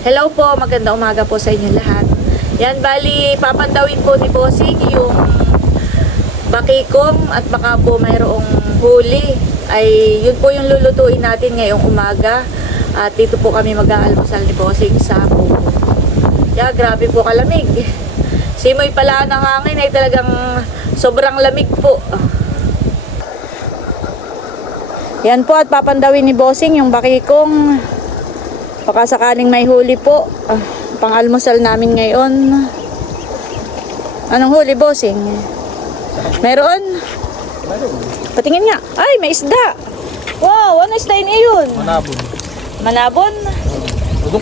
Hello po, maganda umaga po sa inyo lahat. Yan, bali, papandawin po ni Bossing yung bakikom at baka po mayroong huli. Ay, yun po yung lulutuin natin ngayong umaga. At dito po kami mag-aalmusal ni Bossing sa buko. Yeah, grabe po kalamig. Simoy pala ng hangin ay talagang sobrang lamig po. Yan po at papandawin ni Bossing yung bakikong baka sakaling may huli po. Ah, pang-almusal namin ngayon. Anong huli, Bossing? Meron? Patingin nga. Ay, may isda. Wow, ano isda yun yun? Manabon. Manabon?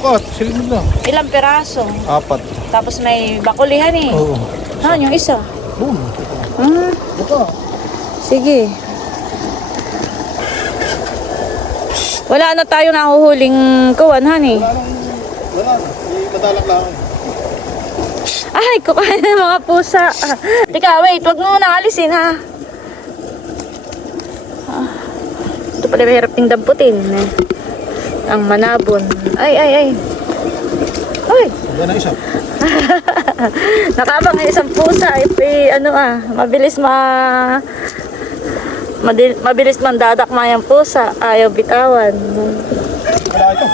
Ka, silid na. Ilang peraso? Apat. Tapos may bakulihan eh. Oo. Saan yung isa? Doon. Ah, Doon ka. sige. Wala na tayo nahuhuling kuwan, honey. Wala nang, wala madalak lang. Ay, kukain ng mga pusa. Ah, Teka, wait, wag mo muna alisin ha. Ah, ito pala mahirap ting damputin. eh. Ang manabon. Ay, ay, ay. Ay, Yan na isa. nakabang ang isang pusa. Ito ano ah, mabilis ma... Madil, mabilis man dadakma yung pusa. Ayaw bitawan. Wala ito.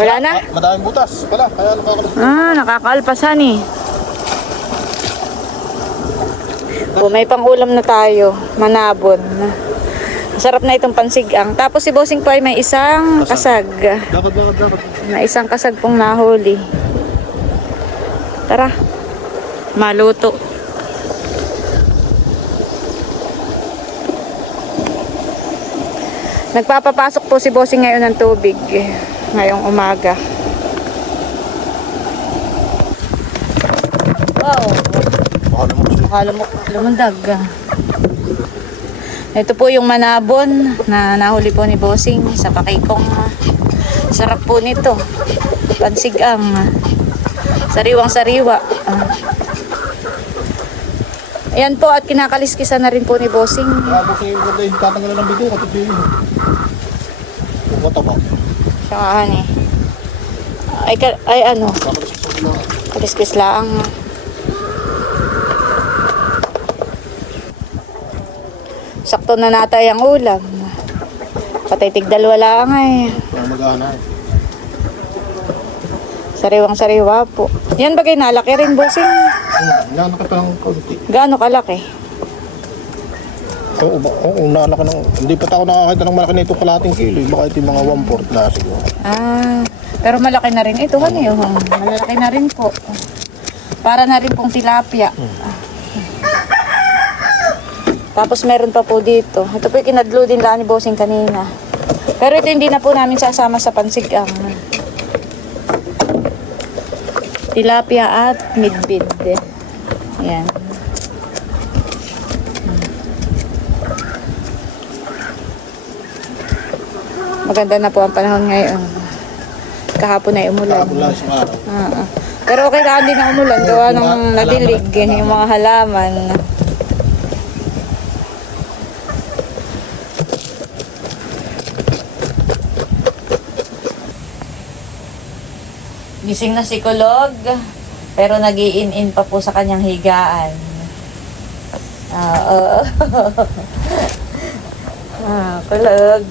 Wala na? Ah, madaming butas pala. Kaya nakakalas. Ah, nakakaalpasan eh. O, may pangulam na tayo. Manabon. Masarap na itong pansigang. Tapos si Bossing po ay may isang kasag. Dapat, dapat, dapat. May isang kasag pong nahuli. Tara. Maluto. Nagpapapasok po si Bossing ngayon ng tubig. eh, Ngayong umaga. Wow. Mo lumundag. Ito po yung manabon na nahuli po ni Bossing sa pakikong. Sarap po nito. Pansigang. Sariwang sariwa. Ah. Ayan po at kinakaliskisan na rin po ni Bossing. Yung tatanggalan ng bigo. Katid yun. Yung mata ba? Saka ni. Ay, ka- ay ano, kaliskis lang. Sakto na natay ang ulam. Patay tigdalwa lang ay. Kaya mag-aana eh. Sariwang sariwa po. Yan bagay nalaki rin bossing. Inaana ka pa ng kaunti. Gaano kalaki? Oo, ba- oo, naana ka ng... Hindi pa ako nakakita ng malaki na itong kalating kilo. Baka ito yung mga one-fourth na siguro. Ah, pero malaki na rin ito. Ano yun? Malaki na rin po. Para na rin pong tilapia. Tapos meron pa po dito. Ito po yung kinadlo din lang ni Bossing kanina. Pero ito hindi na po namin sasama sa pansigang. Tilapia at midbid. Ayan. Maganda na po ang panahon ngayon. Kahapon ay umulan. Kahapon lang isang araw. Oo. Pero okay lang din ang umulan. Gawa ng nadilig eh, yung mga halaman. Gising na si Kulog, pero nag in pa po sa kanyang higaan. Ah, Oo. ah, Kulog.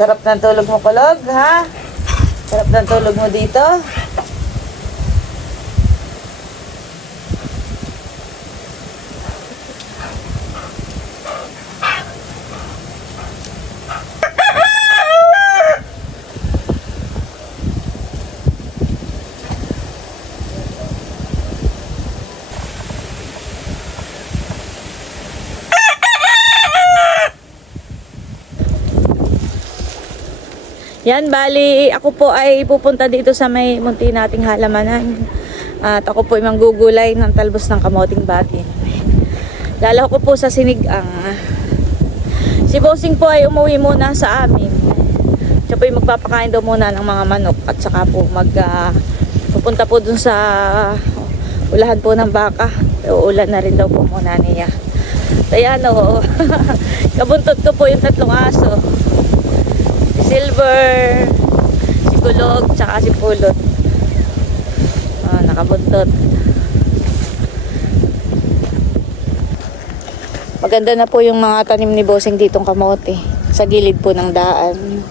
Sarap ng tulog mo, Kulog, ha? Sarap ng tulog mo dito. Yan, bali, ako po ay pupunta dito sa may munti nating halamanan. At ako po ay manggugulay ng talbos ng kamoting batin. Lalaw ko po sa sinigang. Si Bossing po ay umuwi muna sa amin. Siya po ay magpapakain daw muna ng mga manok at saka po mag ah, pupunta po dun sa ulahan po ng baka. Uulan na rin daw po muna niya. Kaya ano, kabuntot ko po yung tatlong aso. Si Silver, si kulog, tsaka si pulot. Oh, nakabuntot. Maganda na po yung mga tanim ni Bossing ditong kamote. Sa gilid po ng daan.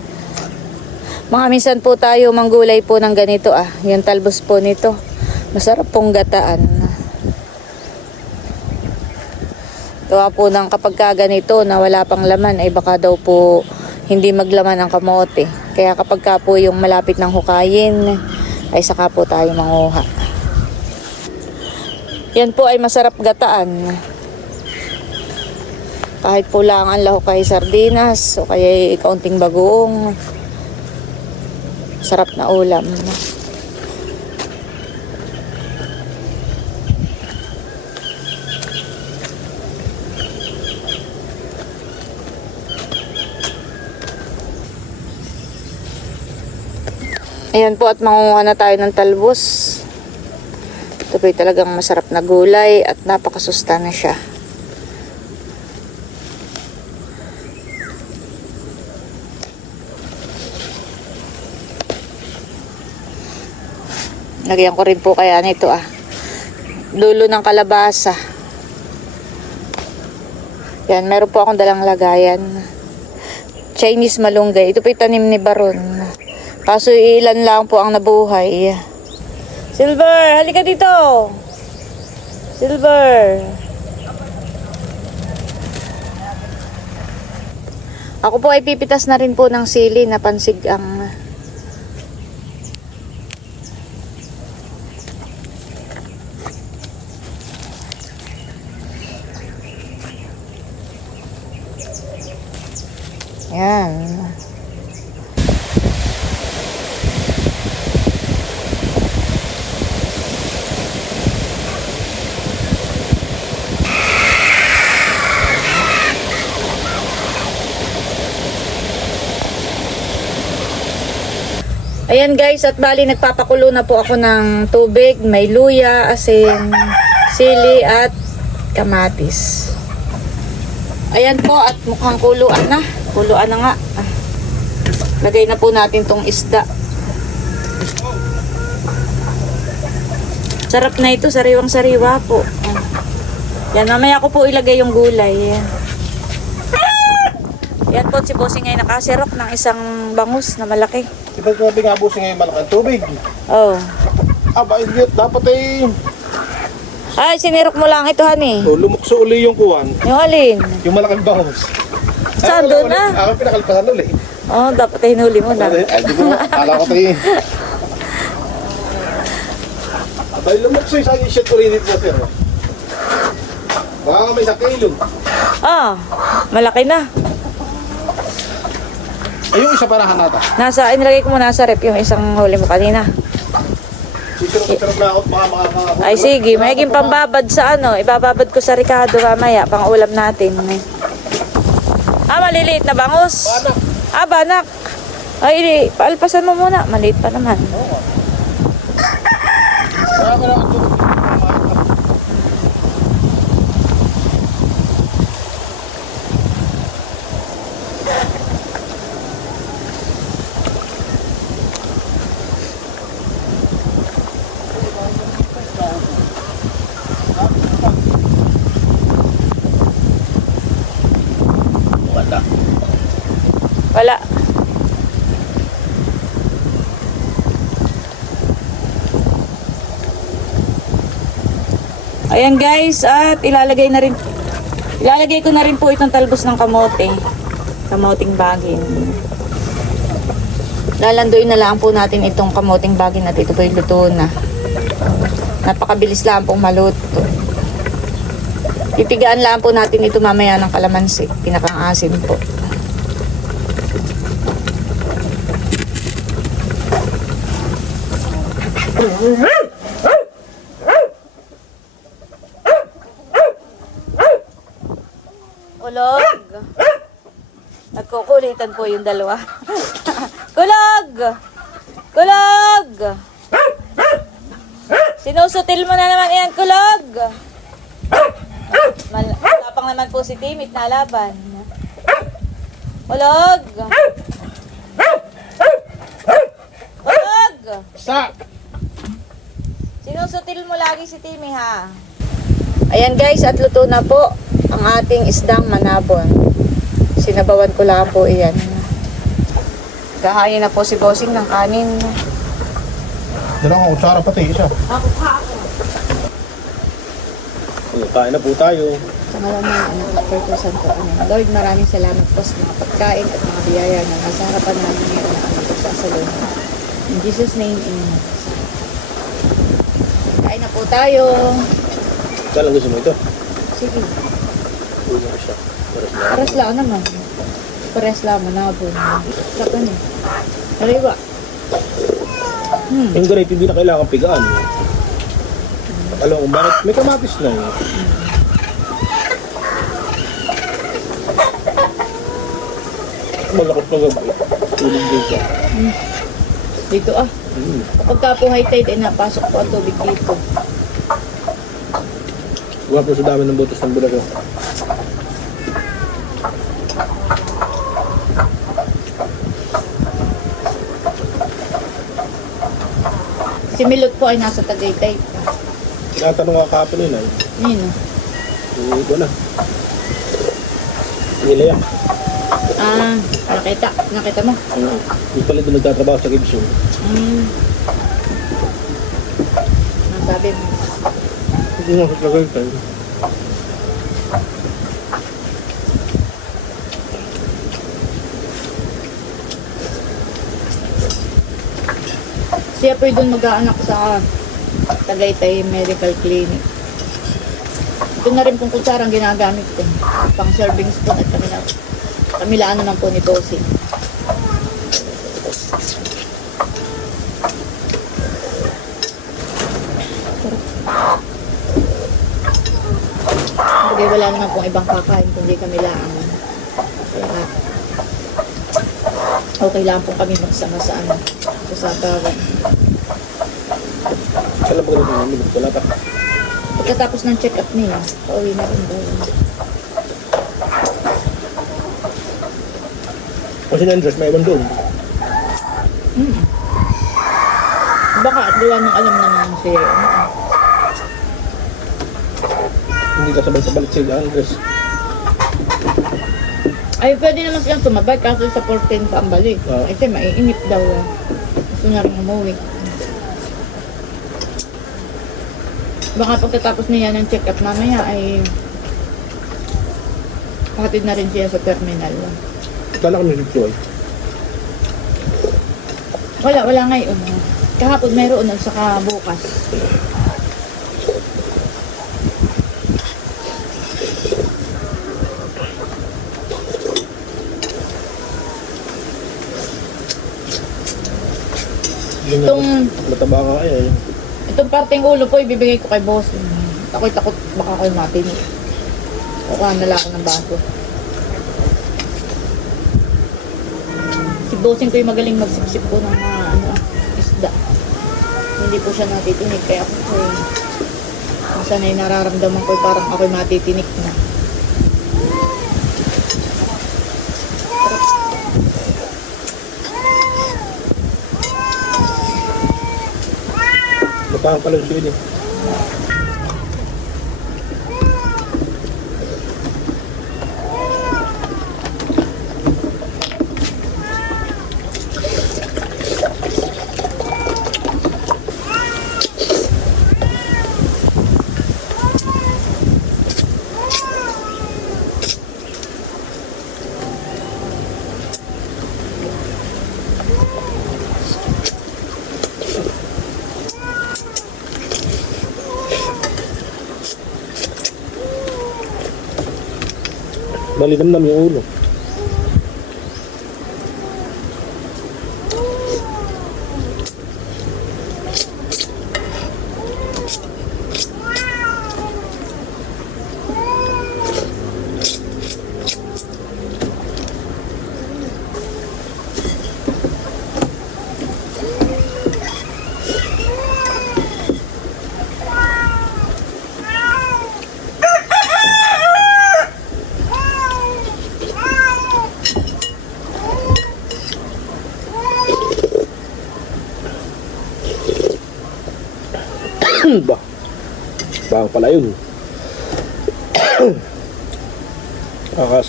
Mga minsan po tayo manggulay po ng ganito ah. Yung talbos po nito. Masarap pong gataan. Gawa po ng kapag ka ganito na wala pang laman ay baka daw po hindi maglaman ang kamote. Kaya kapag ka po yung malapit ng hukayin ay saka po tayo manguha. Yan po ay masarap gataan. Kahit po lang ang lahok kay sardinas o kaya kaunting bagoong. Sarap na ulam. Ayan po at mangunguha na tayo ng talbos. Ito po talagang masarap na gulay at napakasustansya. Lagyan ko rin po kaya nito ah. Dulo ng kalabasa. Yan, meron po akong dalang lagayan. Chinese malunggay. Ito po tanim ni Baron. Kaso ilan lang po ang nabuhay. Silver, halika dito. Silver. Ako po ay pipitas na rin po ng sili na pansig ang Yan. Ayan guys, at bali nagpapakulo na po ako ng tubig, may luya, asin, sili at kamatis. Ayan po at mukhang kuluan na. Kuluan na nga. Lagay na po natin tong isda. Sarap na ito, sariwang sariwa po. Yan, mamaya ko po ilagay yung gulay. Yan po si Bossing ngayon nakasirok ng isang bangus na malaki. Iba't grabe nga busi ngayon malaking tubig. Oh. Aba, idiot. Dapat ay Ay, sinirok mo lang ito, honey. oh, lumukso uli yung kuwan. Yung alin? Yung malaking bangus. Saan doon na? Ako pinakalpasan uli. Oh, dapat ay hinuli mo na. Ay, di ko, akala ko tayo. Abay, lumukso yung saging shit uli dito sir. Baka may sa kilo. Ah, malaki na. Ay, yung isa parahan nata. Nasa, inilagay ko mo nasa rep yung isang huli mo kanina. Sisirap-sirap na ako at baka makaka... Ay, sige, mayiging pambabad sa ano. Ibababad ko sa Ricardo mamaya, pang ulam natin. Ah, maliliit na bangus. Banak. Ah, banak. Ay, paalpasan mo muna. Maliit pa naman. Ako. Wala. Wala. Ayan guys, at ilalagay na rin ilalagay ko na rin po itong talbos ng kamote. Kamoting bagin. Lalanduin na lang po natin itong kamoting bagin at ito po yung luto na. Napakabilis lang pong maluto. Pipigaan lang po natin ito mamaya ng kalamansi. Pinakang asin po. Kulog. Nagkukulitan po yung dalawa. Kulog! Kulog! Sinusutil mo na naman yan, kulog! Mal Tapang naman po si Timit na laban. Kulog! Sa! Sinusutil mo lagi si Timmy ha. Ayan guys, at luto na po ang ating isdang manabon. Sinabawan ko lang po iyan. Kahayin na po si Bossing ng kanin. Dalawang kutsara pati, isa. Ako pa ako. Kain na po tayo. Sa ngalan ng anak at Espiritu Santo. Amen. Lord, maraming salamat po sa mga pagkain at mga biyaya na nasa harapan namin ngayon na kami pagsasalon. In Jesus' name, Amen. Po tayo. Saan lang gusto mo ito? Sige. Ulo mo siya. Pares lang naman. Pares lang, manabon. Saka niya. Hariwa. Hmm. Yung ganito, hindi na kailangan pigaan. Alam mo, bakit? May kamatis na eh. Malakot na gabi. Tulog din siya. Dito ah. Mm. Kapag ka po high tide, ay napasok po ang tubig dito. Huwag po sa dami ng butos ng bulaga. Si Milot po ay nasa Tagaytay. Tinatanong nga kahapon yun ay. Yun ah. Hindi ko na. Nilaya. Ah, nakita. Nakita mo? Mm. Yung pala doon nagtatrabaho sa Gibson. Hmm. Nasabi mo. Hindi nga sa Tagaytay. Siya po doon mag-aanak sa Tagaytay Medical Clinic. Ito na rin pong kutsarang ginagamit ko. Pang serving spoon at kami na kamilaan naman po ni Bossy. Hindi wala naman pong ibang kakain kundi kami lang. Kaya okay lang po kami magsama sa ano, sa sabawan. Kailan ba ganito namin? Wala pa. Pagkatapos ng check-up niya, pauwi na rin daw. Kasi na Andres, may iwan doon. Hmm. Baka gawa ng alam naman si ano, Hindi ka sabay pabalik sila Andres. Ay, pwede naman silang tumabay kaso sa 14 pa ang balik. Ah. Kasi maiinip daw. ah. Gusto na rin umuwi. Baka pagkatapos niya ng check-up mamaya ay pakatid na rin siya sa terminal. Kala ko ni Joy. Wala, wala ngayon. Kahapon mayroon at saka bukas. Itong, mataba ka kaya eh. itong parteng ulo po, ibibigay ko kay boss. Ako'y takot baka ako'y matinig. Kukuha na lang ako ng bago. Si bossing ko yung magaling magsipsip po ng mga ano, isda. Hindi po siya natitinig. Kaya ako po eh. Minsan ay nararamdaman ko parang ako'y matitinig na. Matahang pala yun eh. Malinamnam yung ulo.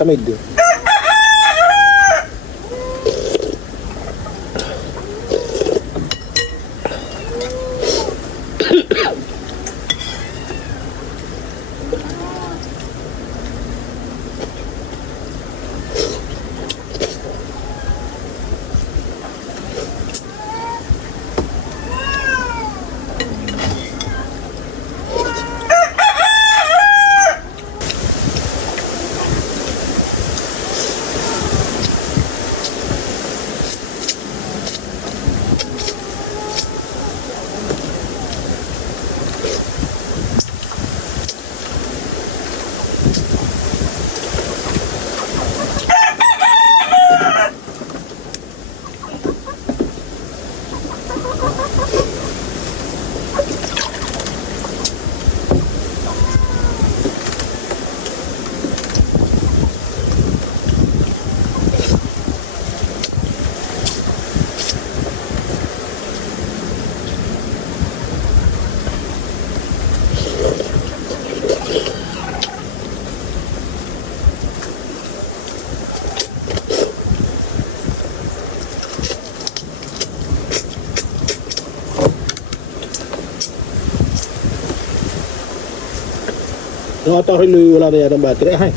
Kakasamid din. Yung ata relo wala na yan ang battery. Ay,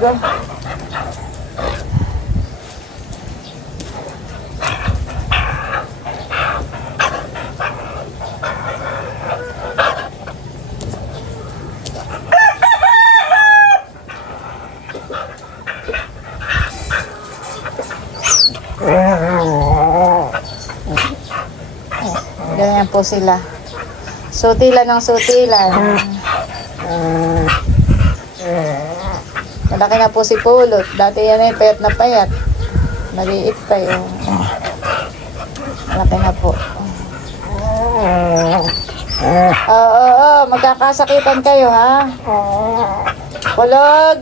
Kulog. Ganyan po sila. Sutilan ng sutilan. Malaki na po si Pulot. Dati yan ay payat na payat. Maliit pa yung... Malaki na po. Oo, oo, oo. Magkakasakitan kayo, ha? Kulog.